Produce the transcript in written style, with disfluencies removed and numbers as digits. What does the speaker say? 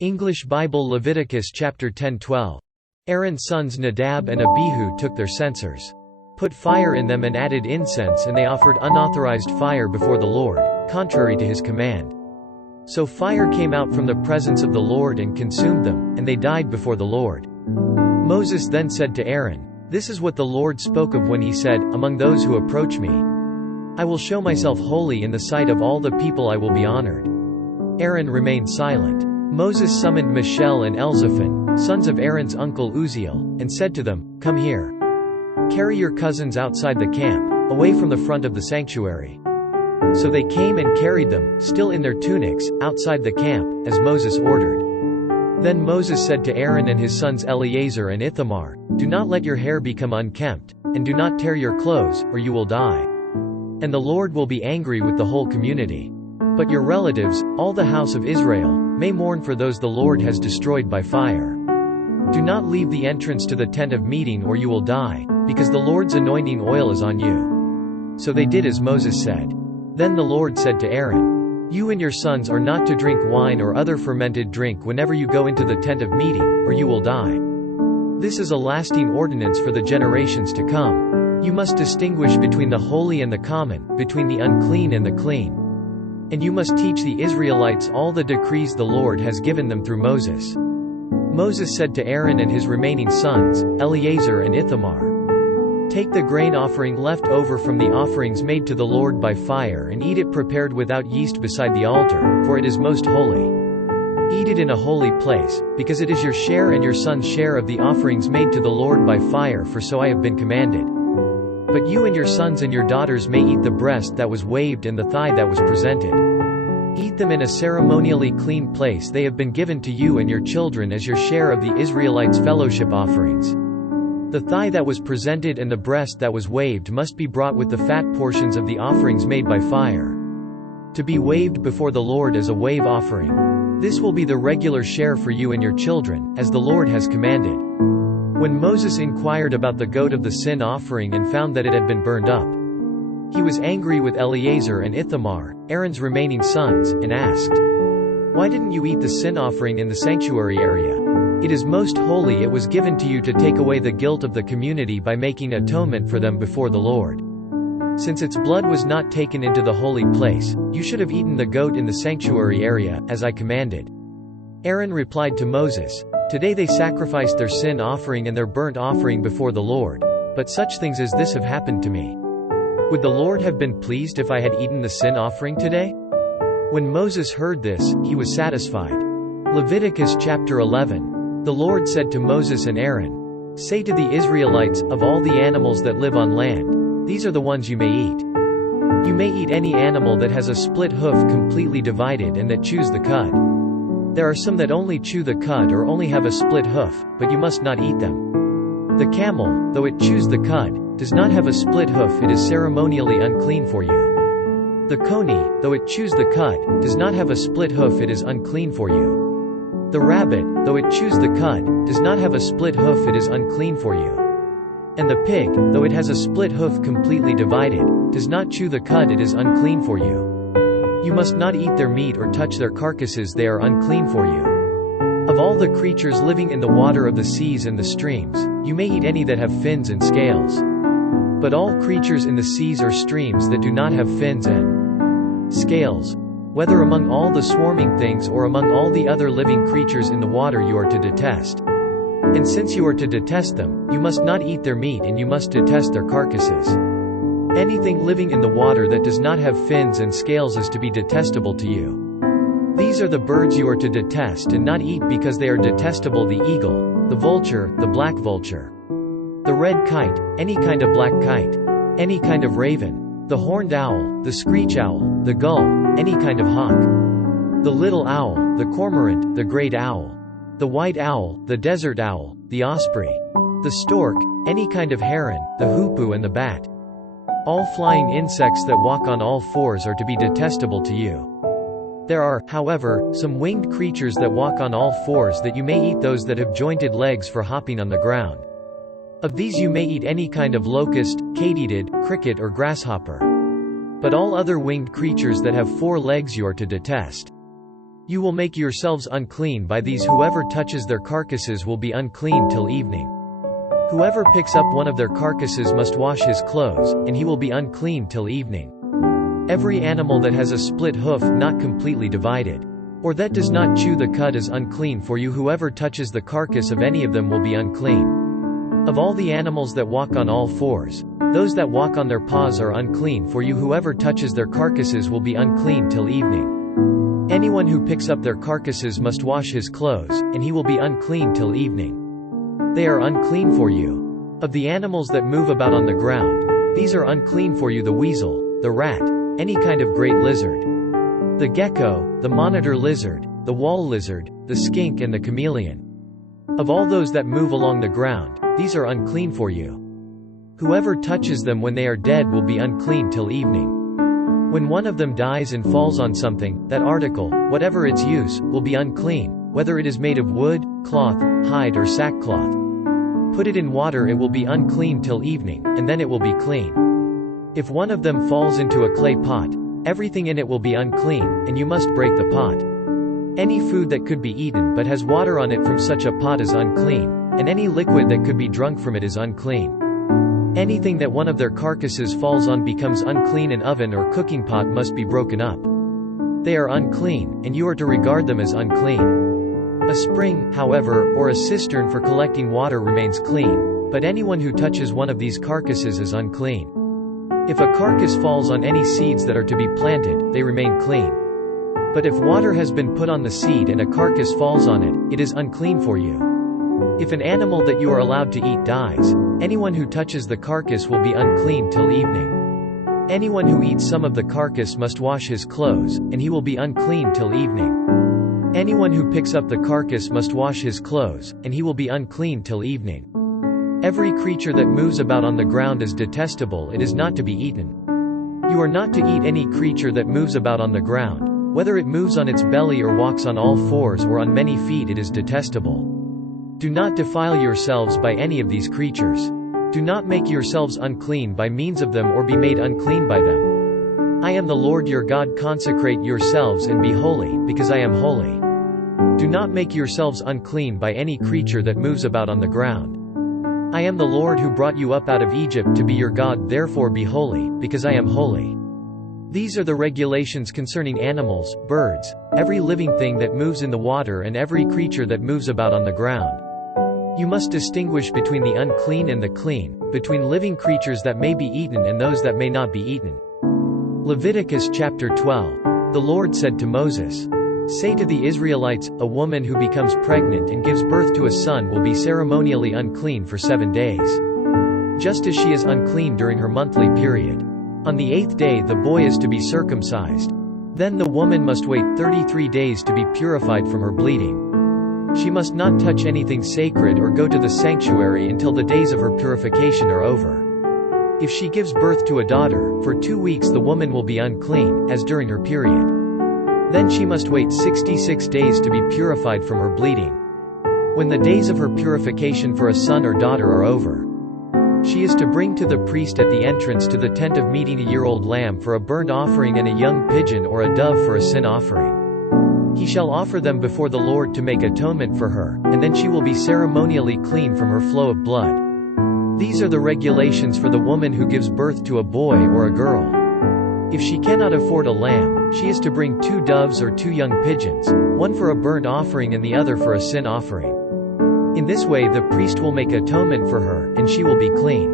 English Bible Leviticus chapter 10:12. Aaron's sons Nadab and Abihu took their censers, put fire in them and added incense, and they offered unauthorized fire before the Lord, contrary to his command. So fire came out from the presence of the Lord and consumed them, and they died before the Lord. Moses then said to Aaron, "This is what the Lord spoke of when he said, 'Among those who approach me, I will show myself holy in the sight of all the people, I will be honored.'" Aaron remained silent. Moses summoned Mishael and Elzaphan, sons of Aaron's uncle Uzziel, and said to them, "Come here. Carry your cousins outside the camp, away from the front of the sanctuary." So they came and carried them, still in their tunics, outside the camp, as Moses ordered. Then Moses said to Aaron and his sons Eleazar and Ithamar, "Do not let your hair become unkempt, and do not tear your clothes, or you will die. And the Lord will be angry with the whole community. But your relatives, all the house of Israel, may mourn for those the Lord has destroyed by fire. Do not leave the entrance to the tent of meeting, or you will die, because the Lord's anointing oil is on you." So they did as Moses said. Then the Lord said to Aaron, "You and your sons are not to drink wine or other fermented drink whenever you go into the tent of meeting, or you will die. This is a lasting ordinance for the generations to come. You must distinguish between the holy and the common, between the unclean and the clean. And you must teach the Israelites all the decrees the Lord has given them through Moses." Moses said to Aaron and his remaining sons, Eleazar and Ithamar, "Take the grain offering left over from the offerings made to the Lord by fire and eat it prepared without yeast beside the altar, for it is most holy. Eat it in a holy place, because it is your share and your son's share of the offerings made to the Lord by fire, for so I have been commanded. But you and your sons and your daughters may eat the breast that was waved and the thigh that was presented. Eat them in a ceremonially clean place. They have been given to you and your children as your share of the Israelites' fellowship offerings. The thigh that was presented and the breast that was waved must be brought with the fat portions of the offerings made by fire, to be waved before the Lord as a wave offering. This will be the regular share for you and your children, as the Lord has commanded." When Moses inquired about the goat of the sin offering and found that it had been burned up, he was angry with Eleazar and Ithamar, Aaron's remaining sons, and asked, "Why didn't you eat the sin offering in the sanctuary area? It is most holy. It was given to you to take away the guilt of the community by making atonement for them before the Lord. Since its blood was not taken into the holy place, you should have eaten the goat in the sanctuary area, as I commanded." Aaron replied to Moses, "Today they sacrificed their sin offering and their burnt offering before the Lord, but such things as this have happened to me. Would the Lord have been pleased if I had eaten the sin offering today?" When Moses heard this, he was satisfied. Leviticus chapter 11. The Lord said to Moses and Aaron, "Say to the Israelites, of all the animals that live on land, these are the ones you may eat. You may eat any animal that has a split hoof completely divided and that chews the cud. There are some that only chew the cud or only have a split hoof, but you must not eat them. The camel, though it chews the cud, does not have a split hoof. It is ceremonially unclean for you. The coney, though it chews the cud, does not have a split hoof. It is unclean for you. The rabbit, though it chews the cud, does not have a split hoof. It is unclean for you. And the pig, though it has a split hoof completely divided, does not chew the cud. It is unclean for you. You must not eat their meat or touch their carcasses. They are unclean for you. Of all the creatures living in the water of the seas and the streams, you may eat any that have fins and scales. But all creatures in the seas or streams that do not have fins and scales, whether among all the swarming things or among all the other living creatures in the water, you are to detest. And since you are to detest them, you must not eat their meat, and you must detest their carcasses. Anything living in the water that does not have fins and scales is to be detestable to you. These are the birds you are to detest and not eat because they are detestable: the eagle, the vulture, the black vulture, the red kite, any kind of black kite, any kind of raven, the horned owl, the screech owl, the gull, any kind of hawk, the little owl, the cormorant, the great owl, the white owl, the desert owl, the osprey, the stork, any kind of heron, the hoopoe and the bat. All flying insects that walk on all fours are to be detestable to you. There are, however, some winged creatures that walk on all fours that you may eat: those that have jointed legs for hopping on the ground. Of these you may eat any kind of locust, katydid, cricket or grasshopper. But all other winged creatures that have 4 legs you are to detest. You will make yourselves unclean by these. Whoever touches their carcasses will be unclean till evening. Whoever picks up one of their carcasses must wash his clothes, and he will be unclean till evening. Every animal that has a split hoof not completely divided, or that does not chew the cud is unclean for you. Whoever touches the carcass of any of them will be unclean. Of all the animals that walk on all fours, those that walk on their paws are unclean for you. Whoever touches their carcasses will be unclean till evening. Anyone who picks up their carcasses must wash his clothes, and he will be unclean till evening. They are unclean for you. Of the animals that move about on the ground, these are unclean for you: the weasel, the rat, any kind of great lizard, the gecko, the monitor lizard, the wall lizard, the skink and the chameleon. Of all those that move along the ground, these are unclean for you. Whoever touches them when they are dead will be unclean till evening. When one of them dies and falls on something, that article, whatever its use, will be unclean, whether it is made of wood, cloth, hide or sackcloth. Put it in water, it will be unclean till evening, and then it will be clean. If one of them falls into a clay pot, everything in it will be unclean, and you must break the pot. Any food that could be eaten but has water on it from such a pot is unclean, and any liquid that could be drunk from it is unclean. Anything that one of their carcasses falls on becomes unclean. An oven or cooking pot must be broken up. They are unclean, and you are to regard them as unclean. A spring, however, or a cistern for collecting water remains clean, but anyone who touches one of these carcasses is unclean. If a carcass falls on any seeds that are to be planted, they remain clean. But if water has been put on the seed and a carcass falls on it, it is unclean for you. If an animal that you are allowed to eat dies, anyone who touches the carcass will be unclean till evening. Anyone who eats some of the carcass must wash his clothes, and he will be unclean till evening. Anyone who picks up the carcass must wash his clothes, and he will be unclean till evening. Every creature that moves about on the ground is detestable, it is not to be eaten. You are not to eat any creature that moves about on the ground, whether it moves on its belly or walks on all fours or on many feet, it is detestable. Do not defile yourselves by any of these creatures. Do not make yourselves unclean by means of them or be made unclean by them. I am the Lord your God. Consecrate yourselves and be holy, because I am holy. Do not make yourselves unclean by any creature that moves about on the ground. I am the Lord who brought you up out of Egypt to be your God. Therefore be holy, because I am holy. These are the regulations concerning animals, birds, every living thing that moves in the water and every creature that moves about on the ground. You must distinguish between the unclean and the clean, between living creatures that may be eaten and those that may not be eaten. Leviticus chapter 12. The Lord said to Moses, "Say to the Israelites, a woman who becomes pregnant and gives birth to a son will be ceremonially unclean for 7 days. Just as she is unclean during her monthly period. On the 8th day the boy is to be circumcised. Then the woman must wait 33 days to be purified from her bleeding. She must not touch anything sacred or go to the sanctuary until the days of her purification are over. If she gives birth to a daughter, for 2 weeks the woman will be unclean, as during her period. Then she must wait 66 days to be purified from her bleeding. When the days of her purification for a son or daughter are over, she is to bring to the priest at the entrance to the tent of meeting a year-old lamb for a burnt offering and a young pigeon or a dove for a sin offering. He shall offer them before the Lord to make atonement for her, and then she will be ceremonially clean from her flow of blood. These are the regulations for the woman who gives birth to a boy or a girl. If she cannot afford a lamb, she is to bring 2 doves or 2 young pigeons, one for a burnt offering and the other for a sin offering. In this way the priest will make atonement for her, and she will be clean.